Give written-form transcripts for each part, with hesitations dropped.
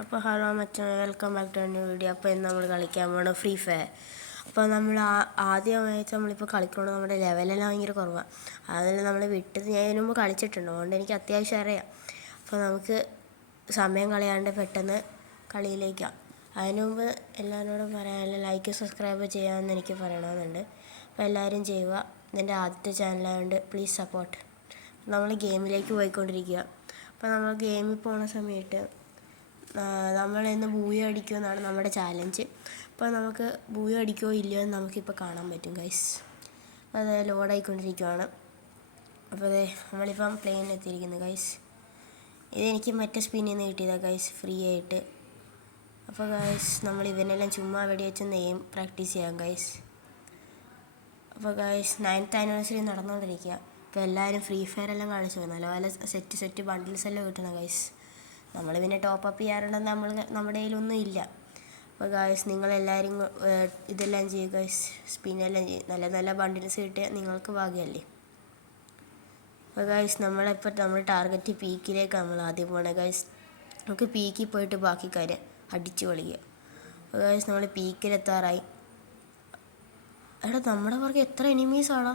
അപ്പോൾ ഹലോ മച്ചാ, welcome back to new video. അപ്പോൾ ഇന്ന് നമ്മൾ കളിക്കാൻ പോകണം ഫ്രീ ഫയർ. അപ്പോൾ നമ്മൾ ആദ്യമായിട്ട് നമ്മളിപ്പോൾ കളിക്കണം. നമ്മുടെ ലെവലെല്ലാം ഭയങ്കര കുറവാണ്. അതിൽ നമ്മൾ വിട്ടത് ഞാൻ ഇതിനു മുമ്പ് കളിച്ചിട്ടുണ്ട്, അതുകൊണ്ട് എനിക്ക് അത്യാവശ്യം അറിയാം. അപ്പോൾ നമുക്ക് സമയം കളയാണ്ട് പെട്ടെന്ന് കളിയിലേക്കാണ്. അതിനു മുമ്പ് എല്ലാവരോടും പറയാനുള്ള ലൈക്ക് സബ്സ്ക്രൈബ് ചെയ്യാമെന്ന് എനിക്ക് പറയണമെന്നുണ്ട്. അപ്പോൾ എല്ലാവരും ചെയ്യുക. ഇതിൻ്റെ ആദ്യത്തെ ചാനലായതുകൊണ്ട് പ്ലീസ് സപ്പോർട്ട്. നമ്മൾ ഗെയിമിലേക്ക് പോയിക്കൊണ്ടിരിക്കുക. അപ്പോൾ നമ്മൾ ഗെയിമിൽ പോകുന്ന സമയത്ത് നമ്മളിന്ന് ബൂയ അടിക്കുമെന്നാണ് നമ്മുടെ ചാലഞ്ച്. അപ്പോൾ നമുക്ക് ബൂയ അടിക്കുമോ ഇല്ലയോ എന്ന് നമുക്കിപ്പോൾ കാണാൻ പറ്റും ഗൈസ്. അത് ലോഡായിക്കൊണ്ടിരിക്കുകയാണ്. അപ്പോൾ അതെ നമ്മളിപ്പം പ്ലെയിനിൽ എത്തിയിരിക്കുന്നു ഗൈസ്. ഇതെനിക്ക് മറ്റേ സ്പിന്നിൽ നിന്ന് കിട്ടിയതാണ് ഗൈസ്, ഫ്രീ ആയിട്ട്. അപ്പോൾ ഗൈസ് നമ്മൾ ഇവനെല്ലാം ചുമ്മാ വെടിവെച്ച് നെയിം പ്രാക്ടീസ് ചെയ്യാം ഗൈസ്. അപ്പോൾ ഗൈസ് 9th ആനിവേഴ്സറി നടന്നുകൊണ്ടിരിക്കുക. ഇപ്പോൾ എല്ലാവരും ഫ്രീ ഫയർ എല്ലാം കാണിച്ചു പോയി. നല്ല നല്ല സെറ്റ് ബണ്ടിൽസ് എല്ലാം കിട്ടണം ഗൈസ്. നമ്മൾ പിന്നെ ടോപ്പപ്പ് ചെയ്യാറുണ്ടെന്ന് നമ്മുടെ കയ്യിലൊന്നും ഇല്ല. അപ്പോൾ ഗായ്സ് നിങ്ങളെല്ലാവരും ഇതെല്ലാം ചെയ്യുക ഗൈസ്, സ്പിന്നെല്ലാം ചെയ്യും. നല്ല നല്ല ബണ്ടിൽസ് കിട്ടിയാൽ നിങ്ങൾക്ക് ഭാഗ്യമല്ലേ. അപ്പോൾ ഗൈസ് നമ്മൾ ടാർഗറ്റ് പീക്കിലേക്ക് നമ്മൾ ആദ്യം പോകണം ഗൈസ്. നമുക്ക് പീക്കിൽ പോയിട്ട് ബാക്കി കാര്യം അടിച്ചു കളിക്കുക. അപ്പോൾ ഗൈസ് നമ്മൾ പീക്കിലെത്താറായി. എടാ നമ്മുടെ പുറകെ എത്ര എനിമീസാണോ,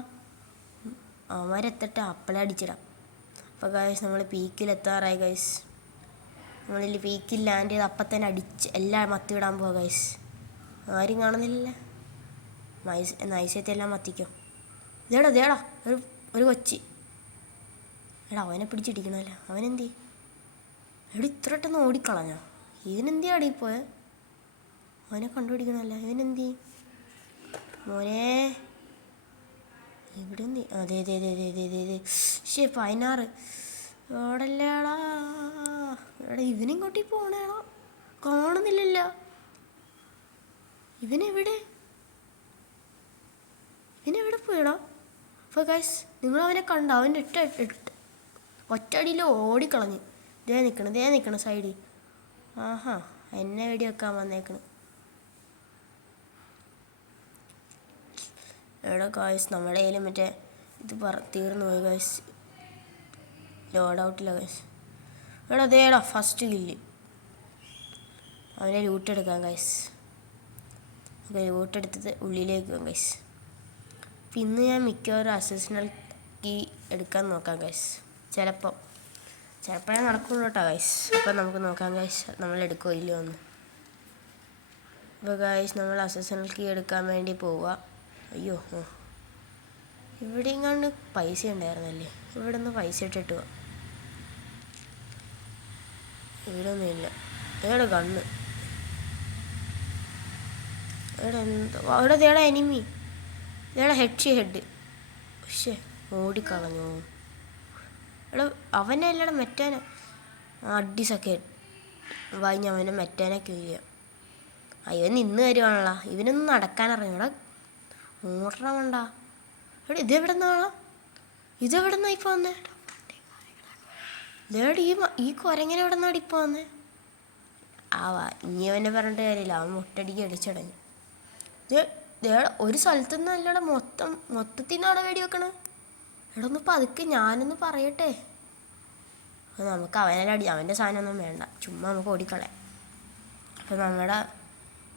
അവന്മാരെത്തട്ടെ അപ്പളെ അടിച്ചിടാം. അപ്പോൾ ഗൈസ് നമ്മൾ പീക്കിലെത്താറായി ഗൈസ്. നമ്മളിൽ പീക്കിൽ ലാൻഡ് ചെയ്ത് അപ്പം തന്നെ അടിച്ച് എല്ലാം മത്തി വിടാൻ പോവാം ഗൈസ്. ആരും കാണുന്നില്ലല്ലേ, നൈസത്തെ എല്ലാം മത്തിക്കോ. ഇതേടാ ഒരു കൊച്ചി. എടാ അവനെ പിടിച്ചിടിക്കണമല്ലോ. അവനെന്തി എവിടെ ഇത്ര പെട്ടെന്ന് ഓടിക്കളഞ്ഞോ? ഇവനെന്തി അടിപ്പോയെ? അവനെ കണ്ടുപിടിക്കണമല്ലോ. ഇവനെന്തി മോനെ ഇവിടെ എന്തി? അതെ 16 ഓടല്ലേടാ. എടാ ഇവനും കൊട്ടി പോണേടാ, കാണുന്നില്ലല്ലോ. ഇവനെവിടെ പോയടാ? അപ്പോൾ ഗൈസ് നിങ്ങൾ അവനെ കണ്ട, അവൻ്റെ ഒറ്റടിയിൽ ഓടിക്കളഞ്ഞ്. ദേ നിൽക്കണം സൈഡിൽ. ആഹാ എന്നെ വെടി വെക്കാൻ വന്നേക്കണം. എടാ ഗൈസ് നമ്മുടെ കയ്യിൽ മറ്റേ ഇത് തീർന്നു പോയി ഗൈസ്, ലോഡ് ഔട്ടില്ല ഗൈസ്. എടാ ഫസ്റ്റ് കില്ല്. അവനെ ലൂട്ടെടുക്കാം ഗൈസ്. ഓക്കെ ലൂട്ടെടുത്തത് ഉള്ളിലേക്ക് പോകാം ഗൈസ്. അപ്പം ഇന്ന് ഞാൻ മിക്കവാറും അസിസ്റ്റൻ്റൽ കീ എടുക്കാൻ നോക്കാം ഗൈസ്. ചിലപ്പോഴേ നടക്കുള്ളൂ കേട്ടോ ഗൈസ്. അപ്പം നമുക്ക് നോക്കാം ഗൈസ് നമ്മൾ എടുക്കുമോ ഇല്ലയോ എന്ന്. അപ്പോൾ ഗൈസ് നമ്മൾ അസിസ്റ്റൻ്റൽ കീ എടുക്കാൻ വേണ്ടി പോവുക. അയ്യോ ഇവിടെ ഇങ്ങാണ്ട് പൈസ ഉണ്ടായിരുന്നല്ലേ, ഇവിടെ നിന്ന് പൈസ ഇട്ടിട്ട് പോവാം. ഇവിടെ ഒന്നും ഇല്ല. ഏടെ കണ്ണ് അവിടെ എനിമി. ഹെഡ് പക്ഷേ ഓടിക്കളഞ്ഞു. അവനെ അല്ലടാ മെറ്റാനെ അടിസൊക്കെ വാങ്ങി അവനെ മെറ്റാനെ കില്ല്. അയ്യോ നിന്ന് വരുവാണല്ലോ. ഇവനൊന്നും നടക്കാനറിഞ്ഞൂടാ, ഓടണമുണ്ടാ. ഇതെവിടെന്നാ ഇപ്പോൾ വന്നേ? ഈ കുരങ്ങനെ എവിടെ നിന്നാണ് ഇപ്പോൾ വന്നേ? ഇനി അവനെ പറഞ്ഞിട്ട് കാര്യമില്ല, അവൻ മുട്ടടിക്ക് അടിച്ചടങ്ങി. ഒരു സ്ഥലത്തുനിന്ന് അല്ലടാ മൊത്തത്തിൽ നിന്നാണ് വെടി വെക്കണേ. എടാ ഒന്ന് പതുക്കെ ഞാനൊന്ന് പറയട്ടെ. നമുക്ക് അവൻ്റെ സാധനമൊന്നും വേണ്ട, ചുമ്മാ നമുക്ക് ഓടിക്കളയാം. അപ്പം നമ്മുടെ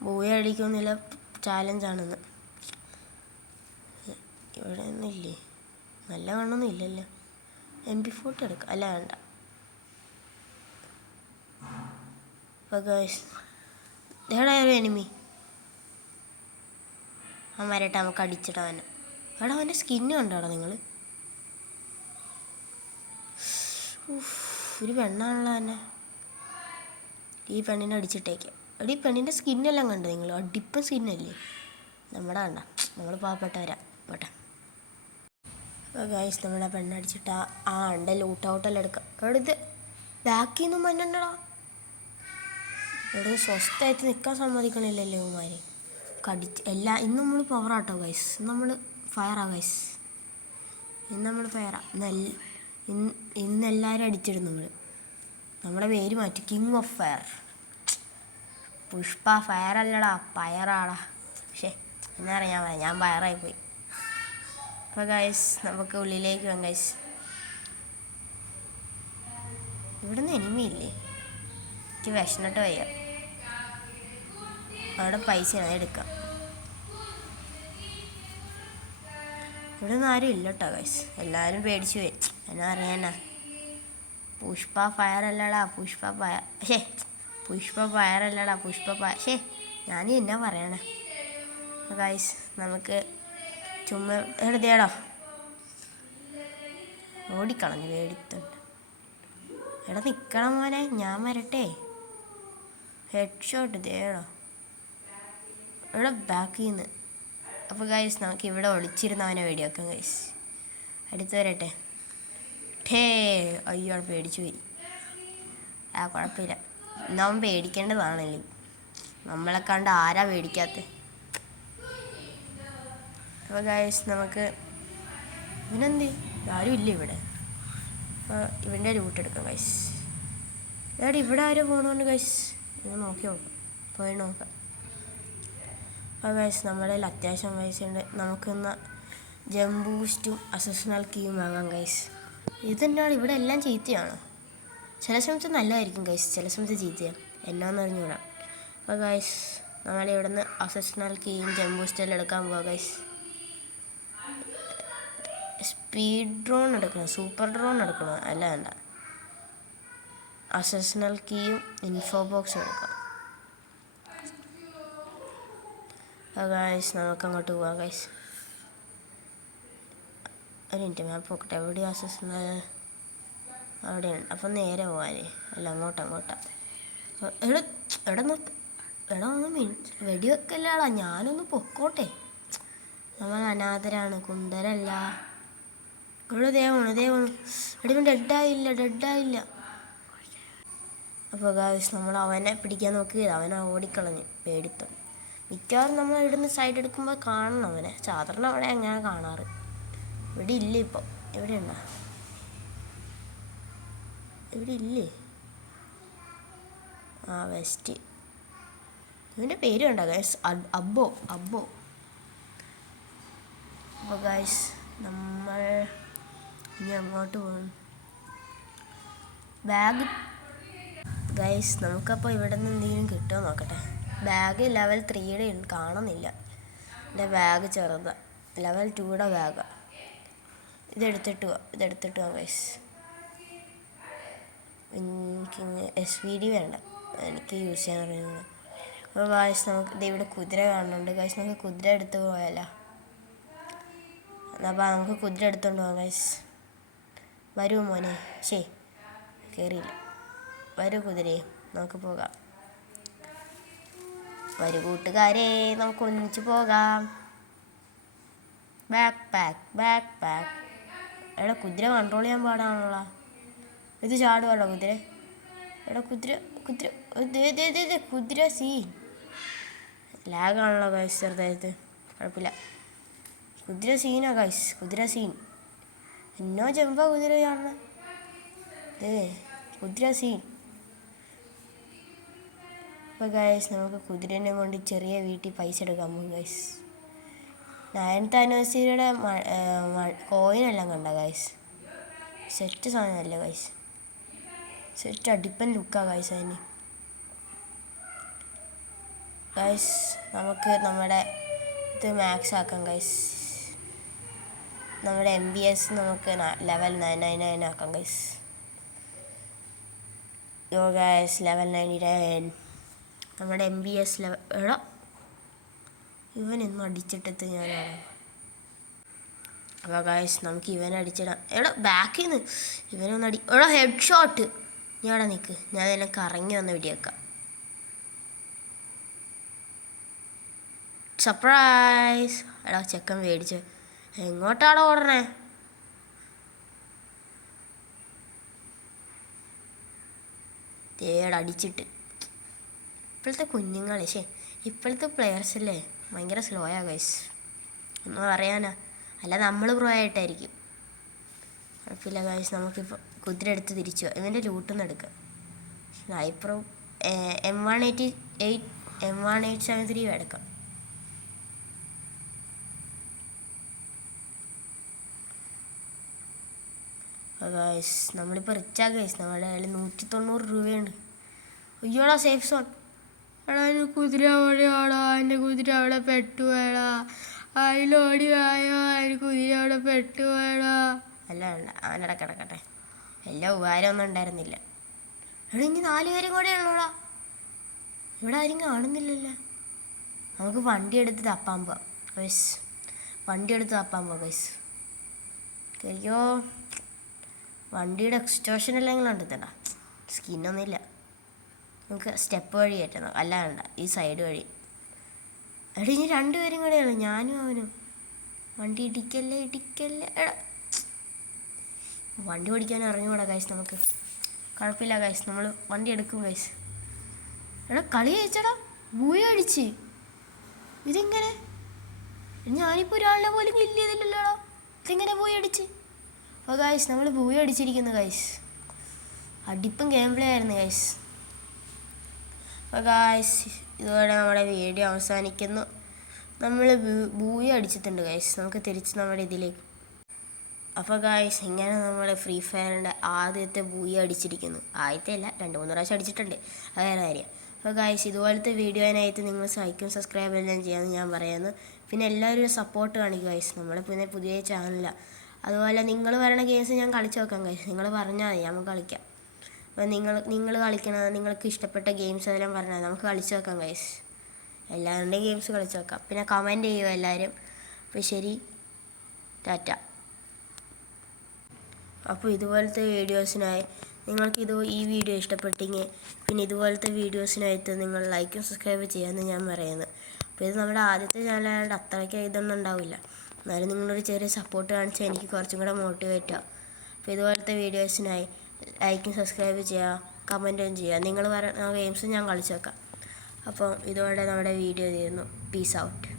ബൂയ അടിക്കുന്നില്ല ചാലഞ്ചാണെന്ന്. ഇവിടെ ഒന്നും ഇല്ലേ, നല്ല കണ്ണൊന്നും ഇല്ലല്ലോ. MP40 എടുക്കാം, അല്ല വേണ്ട. അപ്പോൾ ഗൈസ് ഒരു എനിമി. അവൻ വരട്ടെ, നമുക്ക് അടിച്ചിട്ട് അവനെ. എടാ അവൻ്റെ സ്കിന്ന് കണ്ടോടാ നിങ്ങൾ? ഒരു പെണ്ണാണല്ലോ തന്നെ. ഈ പെണ്ണിനെ അടിച്ചിട്ടേക്കാം. എടാ ഈ പെണ്ണിൻ്റെ സ്കിന്നെല്ലാം കണ്ടോ നിങ്ങൾ? അടിപ്പൻ സ്കിന്നല്ലേ നമ്മുടെ. കണ്ട നമ്മൾ പാവപ്പെട്ടവരാ പോട്ടെ. ഗൈസ് നമ്മുടെ പെണ്ണടിച്ചിട്ട് ഉണ്ട് ലൂട്ട് ഔട്ടെല്ലാം എടുക്കാം. എവിടെ ഇത് ബാക്കിൽ നിന്നും മഞ്ഞണ്ടടാ. എവിടെ സ്വസ്ഥമായിട്ട് നിൽക്കാൻ സമ്മതിക്കണില്ലല്ലോ ഇവന്മാർ. ഇന്ന് നമ്മൾ പവറാട്ടോ ഗൈസ്, ഇന്ന് നമ്മൾ ഫയറാ ഗൈസ്. ഇന്ന് എല്ലാവരും അടിച്ചിടും നമ്മുടെ പേര് മാറ്റി, king of fire. Pushpa fire അല്ലടാ, പയറാടാ. പക്ഷേ എന്നാ അറിയാൻ ഞാൻ പയറായിപ്പോയി. അപ്പോൾ ഗൈസ് നമുക്ക് ഉള്ളിലേക്ക് പോകാം ഗൈസ്. ഇവിടെ നിന്ന് എനിമിയില്ലേ? എനിക്ക് വിശന്നിട്ട് വയ്യ. അവിടെ പൈസ എടുക്കാം. ഇവിടെ ഒന്നും ആരും ഇല്ല കേട്ടോ ഗൈസ്. എല്ലാവരും പേടിച്ചു പോയി. എന്നാ അറിയാനാ, പുഷ്പ ഫയർ അല്ലടാ പുഷ്പ ഫയർ. പുഷ്പ ഫയർ അല്ലടാ പുഷ്പ ഫയർ. ഞാനീ എന്നാ പറയണേ ഗൈസ്. നമുക്ക് ചുമ്മാ എഴുതിയാടോ ഓടിക്കളഞ്ഞു പേടിത്തുണ്ട്. എടാ നിൽക്കണം മോനെ, ഞാൻ വരട്ടെ. ഹെഡ് ഷോട്ട് ദേടോ ഇവിടെ ബാക്കിൽ നിന്ന്. അപ്പോൾ ഗൈസ് നമുക്ക് ഇവിടെ ഒളിച്ചിരുന്ന അവനെ വെടിവെക്കാം ഗൈസ്. അടുത്ത് വരട്ടെ. അയ്യോ പേടിച്ചു പോയി. കുഴപ്പമില്ല, ഇന്നവൻ പേടിക്കേണ്ടതാണല്ലേ. നമ്മളെ കണ്ട് ആരാ പേടിക്കാത്ത. അപ്പോൾ ഗൈസ് നമുക്ക് ഇവനെന്ത് ആരും ഇല്ല ഇവിടെ. ഇവൻ്റെ റൂട്ട് എടുക്കാം ഗൈസ്. ഇവിടെ ആരും പോകുന്നുണ്ട് ഗൈസ്. ഇത് നോക്കി നോക്കാം, പോയി നോക്കാം. അപ്പോൾ ഗൈസ് നമ്മുടെ കയ്യിൽ അത്യാവശ്യം പൈസ ഉണ്ട്. നമുക്കിന്ന് ജംബൂസ്റ്റും അസസ്നൽ കീയും വാങ്ങാം ഗൈസ്. ഇതെന്നാണ് ഇവിടെ എല്ലാം ചീത്തയാണ്. ചില സമയത്ത് നല്ലതായിരിക്കും ഗൈസ്, ചില സമയത്ത് ചീത്തയാണ്. എന്നാന്ന് അറിഞ്ഞുകൂടാ. അപ്പോൾ ഗൈസ് നമ്മളിവിടെ നിന്ന് അസസ്നൽ കീയും ജംബൂസ്റ്റും എടുക്കാൻ പോവാം ഗൈസ്. സ്പീഡ് ഡ്രോൺ എടുക്കണം, സൂപ്പർ ഡ്രോൺ എടുക്കണം. അല്ല വേണ്ട, അസസ്നൽ കീയും ഇൻഫോ ബോക്സും എടുക്കാം. ഗൈസ് നമുക്ക് അങ്ങോട്ട് പോവാം ഗൈസ്. ഒരു മിനിറ്റ്, മാപ്പ് നോക്കട്ടെ. എവിടെയാണ് അസസ്നൽ? അവിടെയാണ്. അപ്പം നേരെ പോവാനേ. അല്ല അങ്ങോട്ടാ. എടാ ഒന്ന് വെടിവെക്കല്ലാടാ, ഞാനൊന്ന് പൊക്കോട്ടെ. നമ്മൾ അനാഥരാണ്, കുന്തരല്ല. ഇവിടെ ദേവാണ്. എടി ഡെഡായില്ല. അപ്പോൾ ഗൈസ് നമ്മൾ അവനെ പിടിക്കാൻ നോക്കിയത്, അവനെ ഓടിക്കളഞ്ഞ് പേടിത്തം. മിക്കവാറും നമ്മൾ ഇവിടുന്ന് സൈഡ് എടുക്കുമ്പോൾ കാണണം അവനെ. സാധാരണ അവിടെ അങ്ങനെ കാണാറ്. ഇവിടെ ഇല്ല ഇപ്പോൾ. എവിടെയുണ്ടോ? ഇവിടെ ഇല്ലേ? വെസ്റ്റ്. ഇവൻ്റെ പേര് കണ്ടോ ഗൈസ്? അബ്ബോ. അപ്പോൾ ഗൈസ് നമ്മൾ ഇനി അങ്ങോട്ട് പോകും. ബാഗ് ഗൈസ് നമുക്കപ്പോൾ ഇവിടെ നിന്ന് എന്തെങ്കിലും കിട്ടുമോ നോക്കട്ടെ. ബാഗ് ലെവൽ 3യുടെ കാണുന്നില്ല. എൻ്റെ ബാഗ് ചെറുതാണ്, ലെവൽ 2യുടെ ബാഗാണ്. ഇതെടുത്തിട്ട് പോവാം ഗൈസ്. എനിക്ക് SVD വേണ്ട, എനിക്ക് യൂസ് ചെയ്യാൻ അറിയുന്നത്. അപ്പോൾ ഗൈസ് നമുക്ക് ഇവിടെ കുതിര കാണുന്നുണ്ട് ഗൈസ്. നമുക്ക് കുതിര എടുത്ത് പോയാലോ? അപ്പോൾ നമുക്ക് കുതിര എടുത്തോണ്ട് പോകാം ഗൈസ്. വരൂ മോനെ. കയറിയില്ല. വരൂ കുതിരയെ, നമുക്ക് പോകാം. വരൂ കൂട്ടുകാരെ, നമുക്ക് ഒന്നിച്ച് പോകാം. Backpack. എടാ കുതിര കൺട്രോൾ ചെയ്യാൻ പാടാണല്ലോ. ഇത് ചാടുവാണോ കുതിര? എടാ കുതിര സീൻ ലാഗാണല്ലോ ഗൈസ് ചെറുതായിട്ട്. കുഴപ്പമില്ല, കുതിര സീനാ ഗൈസ്. എന്നോ ചെമ്പ കുതിര കാണുന്ന കുതിര സീൻ. അപ്പോൾ ഗൈസ് നമുക്ക് കുതിരനെ കൊണ്ട് ചെറിയ വീട്ടിൽ പൈസ എടുക്കാൻ പോകും ഗൈസ്. 9th ആനിവേഴ്സറിയുടെ കോയിനെല്ലാം കണ്ട ഗൈസ്. സെറ്റ് സാധനമല്ല ഗൈസ്, സെറ്റ് അടിപ്പൻ ലുക്കാ ഗൈസ് അതിന്. ഗൈസ് നമുക്ക് നമ്മുടെ ഇത് മാക്സ് ആക്കാം ഗൈസ്. നമ്മുടെ MBS നമുക്ക് ലെവൽ 999 ആക്കാം ഗൈസ്. ഗൈസ് ലെവൽ 99 നമ്മുടെ MBS ലെവൽ. എടാ ഇവനൊന്നും അടിച്ചിട്ടത് ഞാനാണ്. അപ്പോൾ ഗൈസ് നമുക്ക് ഇവനെ അടിച്ചിടാം. എടാ ബാക്കിൽ നിന്ന് ഇവനൊന്ന് എടാ ഹെഡ് ഷോട്ട്. ഞാൻ അവിടെ നിൽക്ക്, ഞാൻ അതിനെ കറങ്ങി വന്ന് വെടിയേക്കാം. സർപ്രൈസ്. എടാ ചെക്കൻ മേടിച്ച് എങ്ങോട്ടാണോ ഓടണേ? അടിച്ചിട്ട്. ഇപ്പോഴത്തെ കുഞ്ഞുങ്ങൾ ഇപ്പോഴത്തെ പ്ലെയേഴ്സല്ലേ ഭയങ്കര സ്ലോയാ ഗൈസ്. ഒന്നും പറയാനാ, അല്ല നമ്മൾ പ്രോ ആയിട്ടായിരിക്കും. കുഴപ്പമില്ല ഗൈസ്, നമുക്കിപ്പോൾ കുതിര എടുത്ത് തിരിച്ചു പോവാം. ഇവൻ്റെ ലൂട്ടൊന്നും എടുക്കാം. സ്നൈപ്പറും M1873 എടുക്കാം. ഗൈസ് നമ്മളിപ്പോൾ റിച്ചാ ഗൈസ്. നമ്മുടെ കയ്യിൽ 190 രൂപയുണ്ട്. അയ്യോടാ സേഫ് സോൺ. എടാ ഒരു കുതിര ഓടിയോടാ, എൻ്റെ കുതിര അവിടെ പെട്ടുപോയടാ. അതിലോടി വായോ, അതിന് കുതിര അവിടെ പെട്ടുപോയടാ. അല്ല വേണ്ട, അവനടെ കിടക്കട്ടെ. എല്ലാ ഉപകാരമൊന്നും ഉണ്ടായിരുന്നില്ല. എടാ ഇനി 4 പേരും കൂടെ ഉള്ളോടാ. ഇവിടെ ആരും കാണുന്നില്ലല്ലോ. നമുക്ക് വണ്ടി എടുത്ത് തപ്പാൻ പോവാം ഗൈസ്. കഴിക്കോ. വണ്ടിയുടെ എക്സ്റ്റോഷൻ എല്ലാം ഉണ്ടെത്തണ്ട. സ്കിന്നൊന്നുമില്ല. നമുക്ക് സ്റ്റെപ്പ് വഴി കയറ്റണം. അല്ല വേണ്ട, ഈ സൈഡ് വഴി. എടാ ഇനി 2 പേരും കൂടെയാണ്, ഞാനും അവനും. വണ്ടി ഇടിക്കല്ലേ. എടാ വണ്ടി ഓടിക്കാൻ അറിഞ്ഞൂടാ ഗൈസ് നമുക്ക്. കുഴപ്പമില്ല ഗൈസ്, നമ്മൾ വണ്ടി എടുക്കും ഗൈസ്. എടാ കളി കഴിച്ചടാ, ബൂയ അടിച്ച്. ഇതെങ്ങനെ? ഞാനിപ്പോൾ ഒരാളുടെ പോലും കില്ല് ചെയ്തില്ലല്ലോടാ. ഇതെങ്ങനെ ബൂയ അടിച്ച്? അപ്പോൾ ഗൈസ് നമ്മൾ ബൂയ അടിച്ചിരിക്കുന്നു ഗൈസ്. അടിപ്പും ഗെയിം പ്ലേ ആയിരുന്നു ഗൈസ്. അപ്പോൾ ഗൈസ് ഇതോടെ നമ്മുടെ വീഡിയോ അവസാനിക്കുന്നു. നമ്മൾ ബൂയ അടിച്ചിട്ടുണ്ട് ഗൈസ്. നമുക്ക് തിരിച്ച് നമ്മുടെ ഇതിലേക്ക്. അപ്പോൾ ഗൈസ് ഇങ്ങനെ നമ്മൾ ഫ്രീ ഫയറിൻ്റെ ആദ്യത്തെ ബൂയ അടിച്ചിരിക്കുന്നു. ആദ്യത്തെ അല്ല, 2-3 പ്രാവശ്യം അടിച്ചിട്ടുണ്ട്. അത് വേറെ കാര്യം. അപ്പോൾ ഗൈസ് ഇതുപോലത്തെ വീഡിയോനായിട്ട് നിങ്ങൾ ലൈക്കും സബ്സ്ക്രൈബ് എല്ലാം ചെയ്യാമെന്ന് ഞാൻ പറയുന്നു. പിന്നെ എല്ലാവരും ഒരു സപ്പോർട്ട് കാണിക്കും ഗൈസ്. നമ്മൾ പിന്നെ പുതിയ ചാനലാണ്. അതുപോലെ നിങ്ങൾ പറയുന്ന ഗെയിംസ് ഞാൻ കളിച്ച് നോക്കാം ഗൈസ്. നിങ്ങൾ പറഞ്ഞാൽ മതി, നമുക്ക് കളിക്കാം. അപ്പോൾ നിങ്ങൾ കളിക്കണത്, നിങ്ങൾക്ക് ഇഷ്ടപ്പെട്ട ഗെയിംസ് അതെല്ലാം പറഞ്ഞാൽ നമുക്ക് കളിച്ച് നോക്കാം ഗൈസ്. എല്ലാവരുടെയും ഗെയിംസ് കളിച്ച് നോക്കാം. പിന്നെ കമൻറ്റ് ചെയ്യുക എല്ലാവരും. അപ്പോൾ ശരി, ടാറ്റ. അപ്പോൾ ഇതുപോലത്തെ വീഡിയോസിനായി ഈ വീഡിയോ ഇഷ്ടപ്പെട്ടെങ്കിൽ പിന്നെ ഇതുപോലത്തെ വീഡിയോസിനായിട്ട് നിങ്ങൾ ലൈക്കും സബ്സ്ക്രൈബ് ചെയ്യാമെന്ന് ഞാൻ പറയുന്നത്. അപ്പോൾ ഇത് നമ്മുടെ ആദ്യത്തെ ചാനലായതുകൊണ്ട് അത്രയ്ക്ക് ഇതൊന്നും ഉണ്ടാവില്ല. എന്നാലും നിങ്ങളൊരു ചെറിയ സപ്പോർട്ട് കാണിച്ചാൽ എനിക്ക് കുറച്ചും കൂടെ മോട്ടിവേറ്റ് ആവും. അപ്പോൾ ഇതുപോലത്തെ വീഡിയോസിനായി ലൈക്കും സബ്സ്ക്രൈബ് ചെയ്യുക, കമൻറ്റും ചെയ്യുക. നിങ്ങൾ പറയുന്ന ഗെയിംസ് ഞാൻ കളിച്ച് വെക്കാം. അപ്പോൾ ഇതോടെ നമ്മുടെ വീഡിയോ തീരുന്നു. Peace out.